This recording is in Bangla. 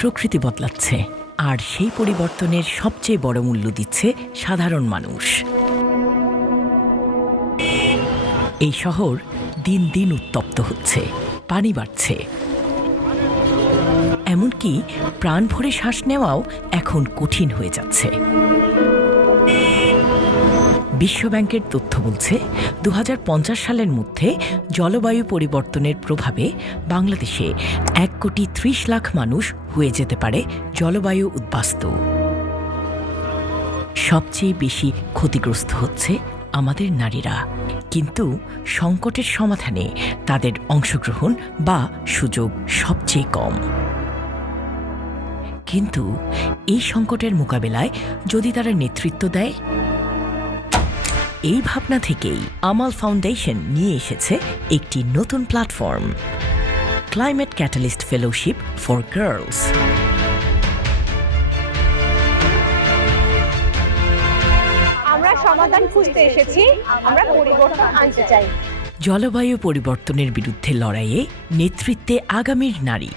প্রকৃতি বদলাচ্ছে, আর সেই পরিবর্তনের সবচেয়ে বড় মূল্য দিচ্ছে সাধারণ মানুষ। এই শহর দিন দিন উত্তপ্ত হচ্ছে, পানি বাড়ছে, এমনকি প্রাণ ভরে শ্বাস নেওয়াও এখন কঠিন হয়ে যাচ্ছে। বিশ্বব্যাংকের তথ্য বলছে ২০৫০ সালের মধ্যে জলবায়ু পরিবর্তনের প্রভাবে বাংলাদেশে ১,৩০,০০,০০০ মানুষ হয়ে যেতে পারে জলবায়ু উদ্বাস্তু। সবচেয়ে বেশি ক্ষতিগ্রস্ত হচ্ছে আমাদের নারীরা, কিন্তু সংকটের সমাধানে তাদের অংশগ্রহণ বা সুযোগ সবচেয়ে কম। কিন্তু এই সংকটের মোকাবেলায় যদি তারা নেতৃত্ব দেয়, এই ভাবনা থেকেই আমাল ফাউন্ডেশন নিয়ে এসেছে একটি নতুন platform, climate catalyst fellowship for girls. আমরা সমাধান খুঁজতে এসেছি, আমরা পরিবর্তন আনতে চাই। জলবায়ু পরিবর্তনের বিরুদ্ধে লড়াইয়ে নেতৃত্বে আগামীর নারী।